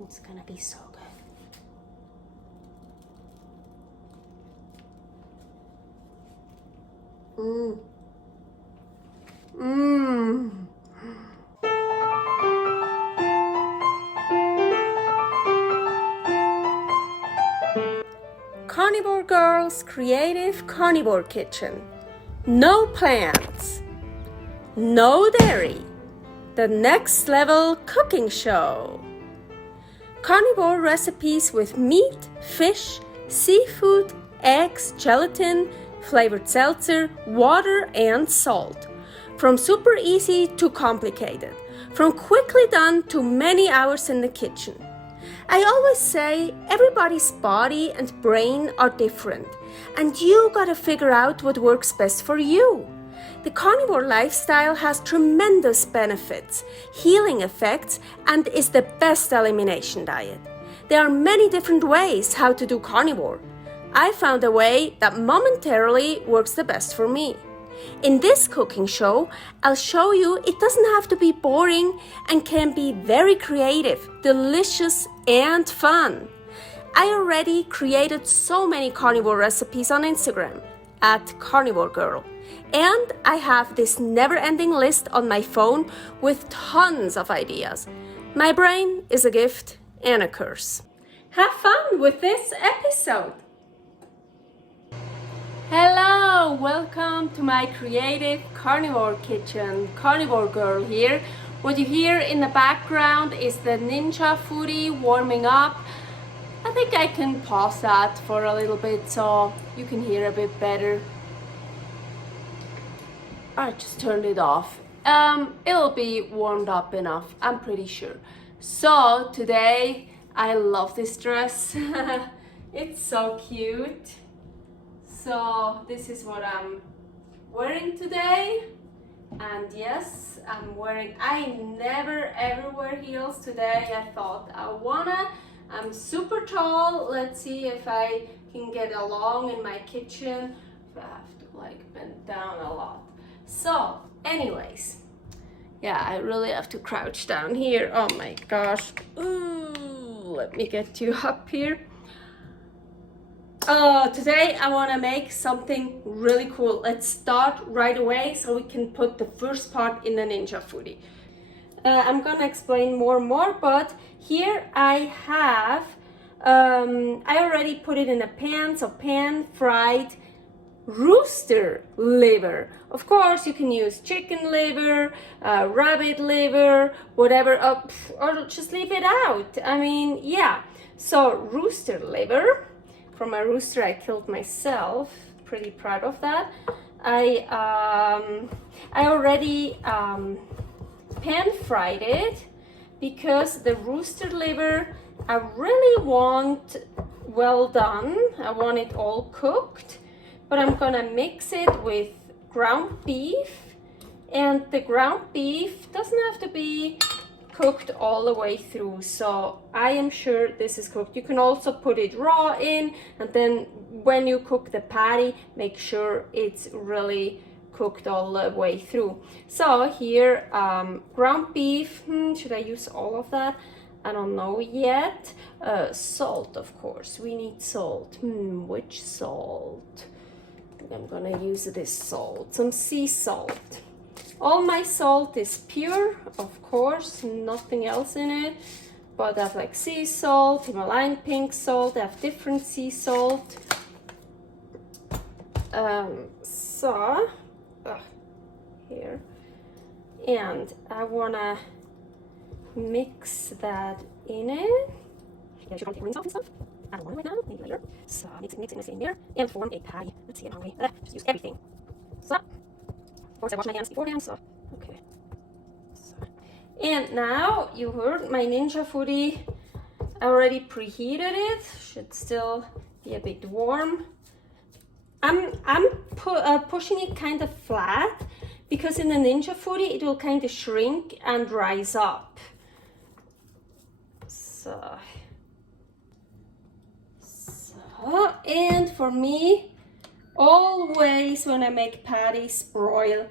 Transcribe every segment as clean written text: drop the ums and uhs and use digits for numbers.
It's gonna be so good. Mmm. Mmm. Carnivore Girl's Creative Carnivore Kitchen. No plants. No dairy. The next level cooking show. Carnivore recipes with meat, fish, seafood, eggs, gelatin, flavored seltzer, water, and salt. From super easy to complicated. From quickly done to many hours in the kitchen. I always say everybody's body and brain are different, and you gotta figure out what works best for you. The carnivore lifestyle has tremendous benefits, healing effects, and is the best elimination diet. There are many different ways how to do carnivore. I found a way that momentarily works the best for me. In this cooking show, I'll show you it doesn't have to be boring and can be very creative, delicious, and fun. I already created so many carnivore recipes on Instagram at Carnivore Girl. And I have this never-ending list on my phone with tons of ideas. My brain is a gift and a curse. Have fun with this episode! Hello, welcome to my creative carnivore kitchen. Carnivore Girl here. What you hear in the background is the Ninja Foodi warming up. I think I can pause that for a little bit so you can hear a bit better. I just turned it off. It'll be warmed up enough, I'm pretty sure. So today, I love this dress. It's so cute. So this is what I'm wearing today. And yes, I never ever wear heels today. I thought I'm super tall. Let's see if I can get along in my kitchen. I have to like bend down a lot. So anyways, yeah, I really have to crouch down here. Oh my gosh. Ooh, let me get you up here. Today I want to make something really cool. Let's start right away so we can put the first part in the Ninja Foodi. I'm gonna explain more, but here I have, I already put it in a pan, so pan-fried rooster liver. Of course, you can use chicken liver, rabbit liver, whatever, or just leave it out. I mean, yeah. So rooster liver. From a rooster I killed myself. Pretty proud of that. I already pan-fried it because the rooster liver I really want well done. I want it all cooked. But I'm gonna mix it with ground beef, and the ground beef doesn't have to be cooked all the way through, so I am sure this is cooked. You can also put it raw in, and then when you cook the patty, make sure it's really cooked all the way through. So here, ground beef, should I use all of that? I don't know yet. Salt, of course, we need salt. Which salt? I'm gonna use this salt, some sea salt. All my salt is pure, of course, nothing else in it. But I have like sea salt, Himalayan pink salt, I have different sea salt. Here. And I wanna mix that in it. Yeah, should I take rings off and stuff? I don't want it right now, maybe later. So mix it in there and form a patty. Let's see, I'm hungry. Just use everything. So, of course I washed my hands beforehand, so, okay. So. And now, you heard my Ninja Foodi. I already preheated it. Should still be a bit warm. I'm pushing it kind of flat because in the Ninja Foodi it will kind of shrink and rise up. So, and for me, always when I make patties, broil,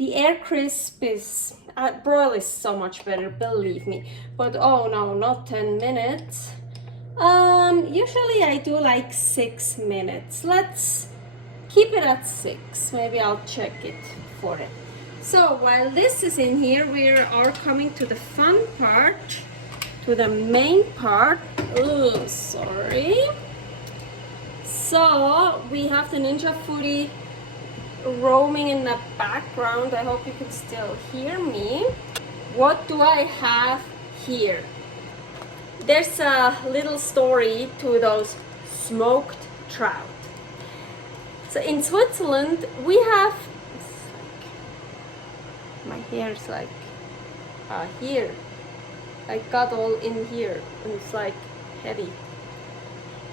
The air crisp is, broil is so much better, believe me. But oh no, not 10 minutes. Usually I do like 6 minutes. Let's keep it at 6. Maybe I'll check it for it. So while this is in here, we are coming to the fun part, to the main part. Oh, sorry. So we have the Ninja Foodi roaming in the background. I hope you can still hear me. What do I have here? There's a little story to those smoked trout. So in Switzerland we have, my hair's like here. I got all in here and it's like heavy.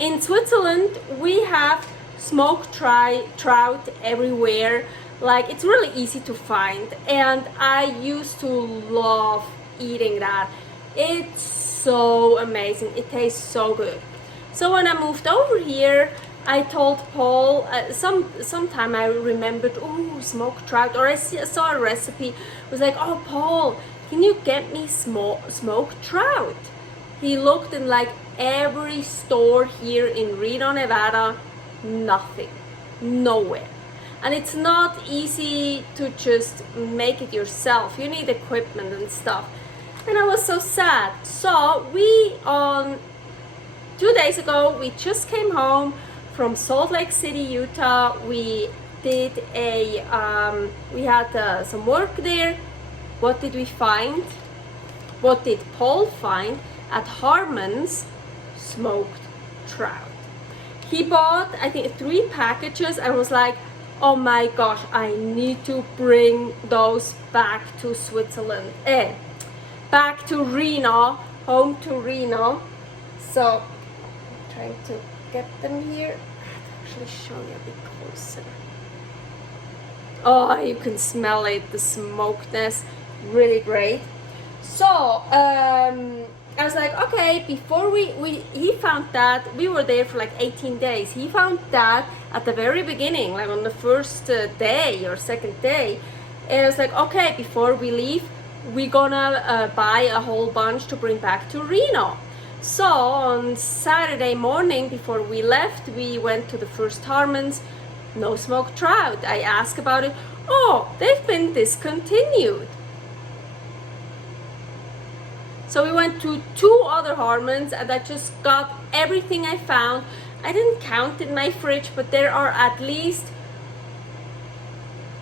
In Switzerland we have smoked trout everywhere. Like, it's really easy to find, and I used to love eating that. It's so amazing. It tastes so good. So when I moved over here, I told Paul, sometime I remembered, oh, smoked trout, or I saw a recipe. I was like, oh, Paul, can you get me smoked trout? He looked in like every store here in Reno, Nevada. Nothing, nowhere. And it's not easy to just make it yourself. You need equipment and stuff. And I was so sad. So we, on 2 days ago, we just came home from Salt Lake City, Utah. We did we had some work there. What did we find? What did Paul find at Harmon's? Smoked trout. He bought, I think, 3 packages. I was like, oh my gosh, I need to bring those back to Switzerland. Back to Reno, home to Reno. So, I'm trying to get them here. I'll actually show you a bit closer. Oh, you can smell it, the smokedness, really great. So, I was like, okay, before he found that, we were there for like 18 days. He found that at the very beginning, like on the first day or second day. And I was like, okay, before we leave, we're gonna buy a whole bunch to bring back to Reno. So on Saturday morning, before we left, we went to the first Harmon's. No smoked trout. I asked about it. Oh, they've been discontinued. So we went to 2 other Harmon's and I just got everything I found. I didn't count in my fridge, but there are at least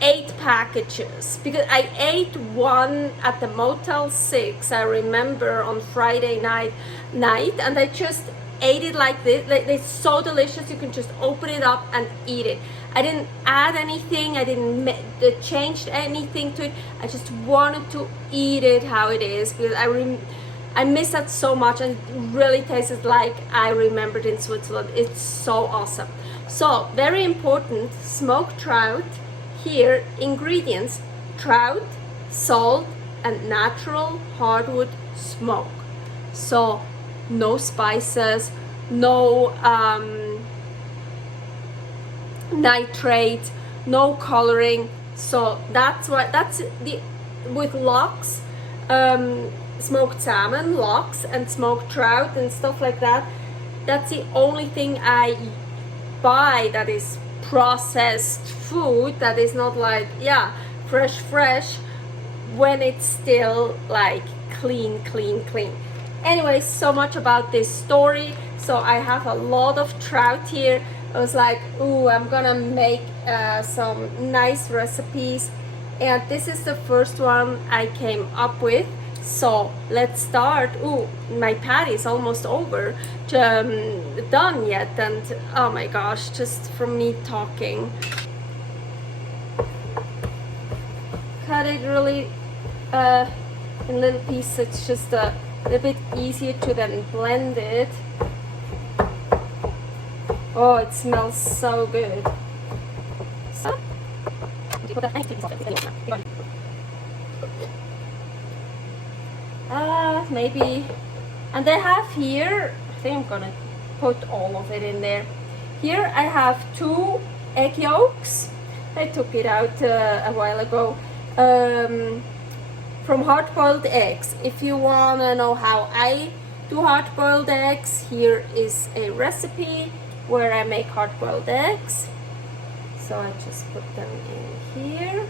8 packages, because I ate one at the Motel 6, I remember, on Friday night, and I just ate it like this. It's so delicious. You can just open it up and eat it. I didn't add anything. I didn't change anything to it. I just wanted to eat it how it is, because I miss that so much, and it really tastes like I remembered in Switzerland. It's so awesome. So, very important, smoked trout. Here, ingredients: trout, salt, and natural hardwood smoke. So, no spices, no nitrate, no coloring. So that's with lox, smoked salmon, lox, and smoked trout and stuff like that. That's the only thing I buy that is processed food, that is not like, yeah, fresh, when it's still like clean. Anyway, so much about this story. So I have a lot of trout here. I was like, ooh, I'm gonna make some nice recipes, and this is the first one I came up with. So let's start. Ooh, my patty is almost over, done yet, and oh my gosh, just from me talking. Cut it really in little pieces. It's just a little bit easier to then blend it. Oh, it smells so good. So, maybe, and I have here, I think I'm gonna put all of it in there. Here I have 2 egg yolks. I took it out a while ago. from Hard Boiled Eggs. If you want to know how I do hard boiled eggs, here is a recipe where I make hard boiled eggs. So I just put them in here.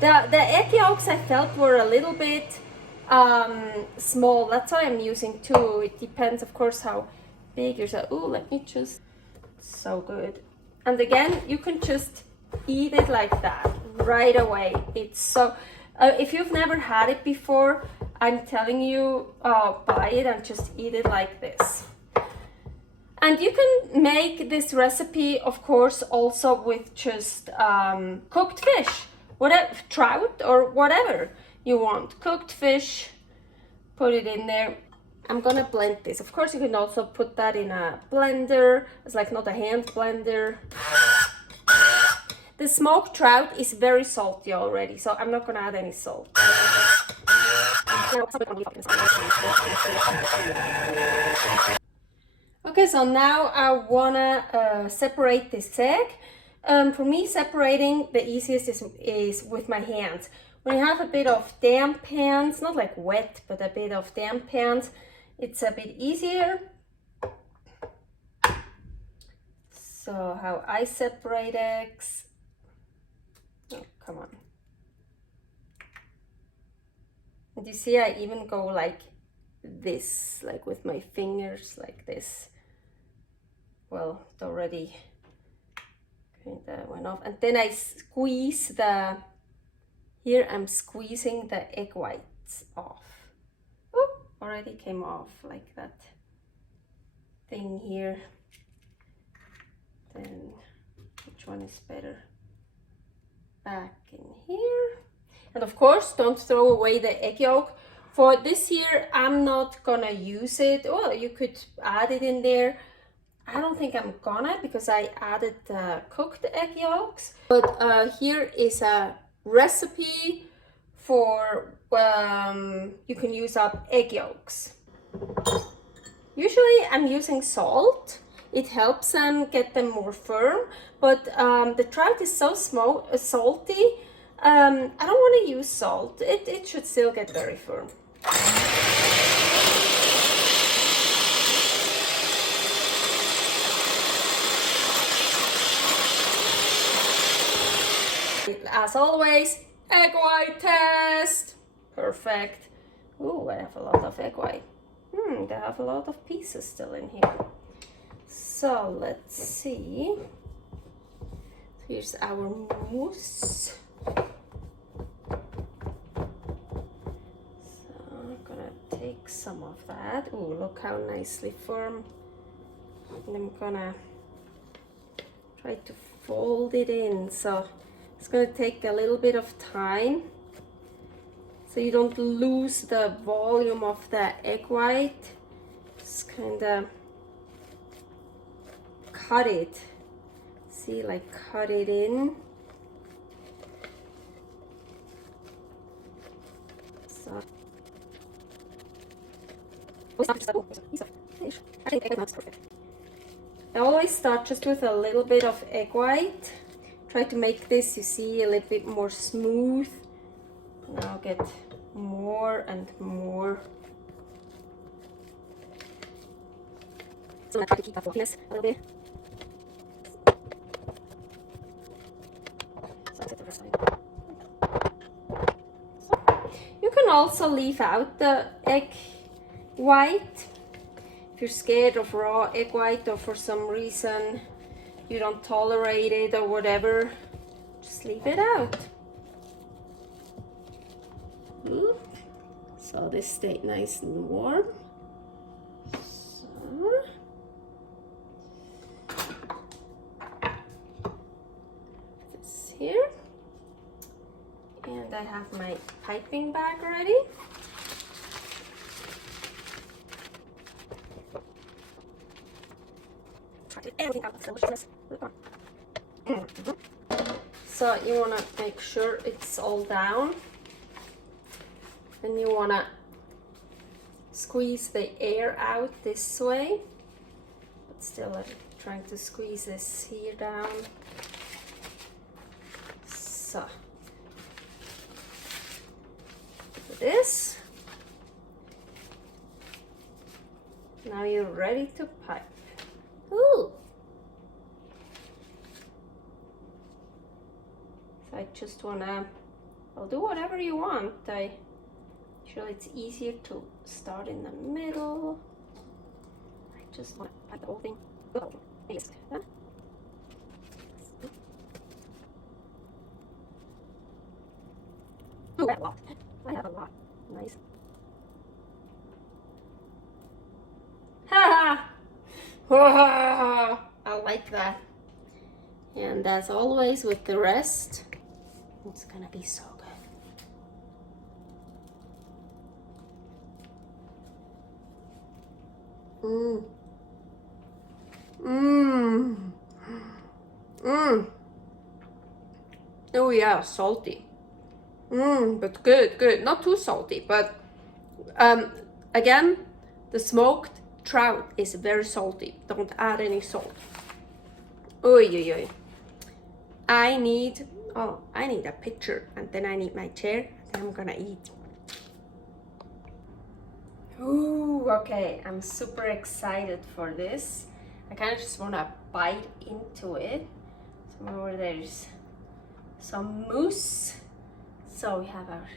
The egg yolks I felt were a little bit small. That's why I'm using two. It depends, of course, how big yours are. Ooh, let me just. So good. And again, you can just eat it like that right away. It's so. If you've never had it before, I'm telling you, buy it and just eat it like this. And you can make this recipe, of course, also with just cooked fish, whatever, trout or whatever you want. Cooked fish, put it in there. I'm gonna blend this. Of course, you can also put that in a blender. It's like not a hand blender. The smoked trout is very salty already, so I'm not gonna add any salt. Okay, so now I wanna separate this egg. For me, separating the easiest is with my hands. When you have a bit of damp hands, not like wet, but a bit of damp hands, it's a bit easier. So how I separate eggs. Oh, come on. And you see, I even go like this, like with my fingers, like this. Well, it already kind of went off. And then I squeeze the, here I'm squeezing the egg whites off. Oh, already came off like that thing here. Then, which one is better? Back in here. And of course, don't throw away the egg yolk. For this here, I'm not gonna use it. Oh, you could add it in there. I don't think I'm gonna, because I added cooked egg yolks. But here is a recipe for you can use up egg yolks. Usually I'm using salt. It helps them get them more firm, but the trout is so salty. I don't want to use salt. It should still get very firm. As always, egg white test. Perfect. Ooh, I have a lot of egg white. They have a lot of pieces still in here. So let's see. Here's our mousse. So I'm gonna take some of that. Ooh, look how nicely firm. And I'm gonna try to fold it in. So it's gonna take a little bit of time, so you don't lose the volume of the egg white. Just kind of cut it. See, like cut it in. So I always start just with a little bit of egg white. Try to make this, you see, a little bit more smooth. Now get more and more. So I'm going to try to keep that fluffyness a little bit. You can also leave out the egg white. If you're scared of raw egg white, or for some reason you don't tolerate it or whatever, just leave it out. So this stayed nice and warm. So this here, and I have my piping bag ready. Everything out, deliciousness. So you want to make sure it's all down, and you want to squeeze the air out this way, but still I'm trying to squeeze this here down. So, do this. Now you're ready to pipe. Ooh! So I just wanna, I'll do whatever you want. Usually it's easier to start in the middle. I just want to pipe the whole thing. Oh, yes. Huh? Oh, I have a lot. I have a lot. Nice. Ha ha! I like that. And as always with the rest, it's gonna be so good. Mmm. Mmm. Mmm. Oh yeah, salty. Mmm, but good, good. Not too salty, but again, the smoked trout is very salty. Don't add any salt. Oy, oy, oy. I need a picture, and then I need my chair, and I'm gonna eat. Ooh, okay, I'm super excited for this. I kind of just want to bite into it. So over there's some mousse. So we have our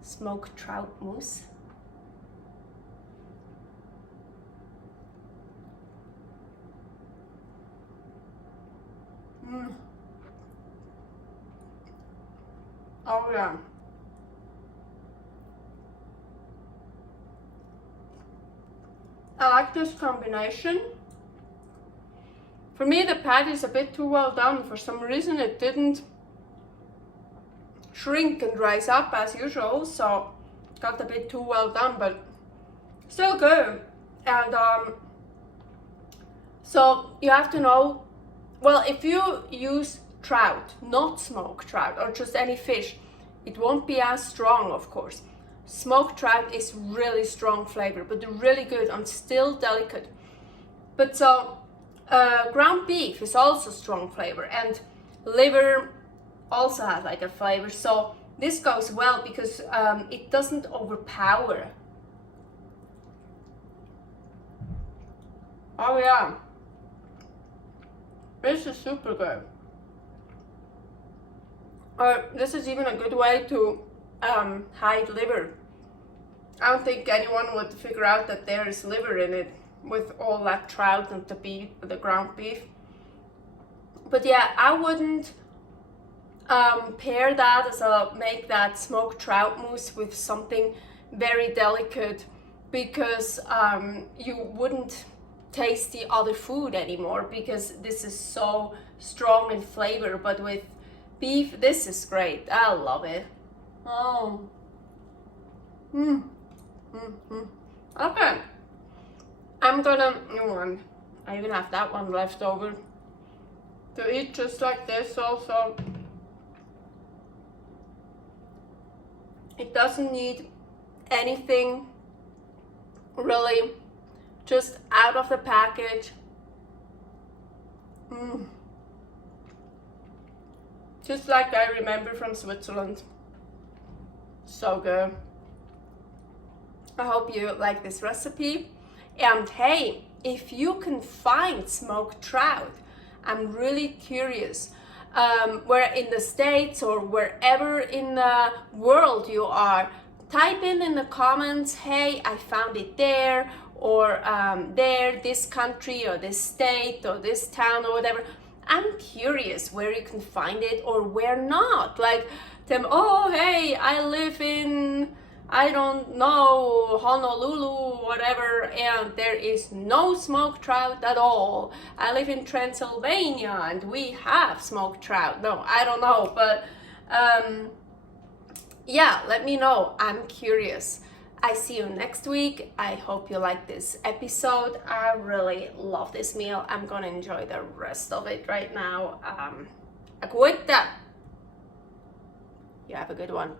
smoked trout mousse. Mm. Oh yeah. I like this combination. For me, the patty is a bit too well done. For some reason, it didn't shrink and rise up as usual, so it got a bit too well done, but still good. And so you have to know, well, if you use trout, not smoked trout, or just any fish, it won't be as strong, of course. Smoked trout is really strong flavor, but they're really good and still delicate. But so ground beef is also strong flavor, and liver also has like a flavor. So this goes well because it doesn't overpower. Oh yeah, this is super good. This is even a good way to hide liver. I don't think anyone would figure out that there is liver in it with all that trout and the beef, the ground beef. But yeah, I wouldn't pair that make that smoked trout mousse with something very delicate, because you wouldn't taste the other food anymore, because this is so strong in flavor. But with beef, this is great. I love it. Oh. Okay. I'm gonna, I even have that one left over to eat just like this also. It doesn't need anything really, just out of the package. Just like I remember from Switzerland. So good. I hope you like this recipe. And hey, if you can find smoked trout, I'm really curious. Where in the States or wherever in the world you are, type in the comments, hey, I found it there, or there, this country or this state or this town or whatever. I'm curious where you can find it or where not. Like them, oh hey, I live in, I don't know, Honolulu, whatever, and there is no smoked trout at all. I live in Transylvania and we have smoked trout. No, I don't know, but yeah, let me know. I'm curious. I see you next week. I hope you like this episode. I really love this meal. I'm gonna enjoy the rest of it right now. Geräucherte. You have a good one.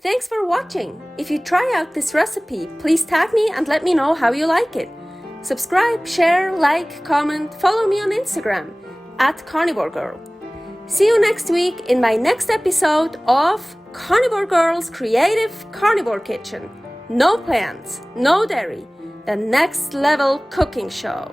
Thanks for watching. If you try out this recipe, please tag me and let me know how you like it. Subscribe, share, like, comment, follow me on Instagram @CarnivoreGirl. See you next week in my next episode of Carnivore Girls Creative Carnivore Kitchen. No plants, no dairy, the next level cooking show.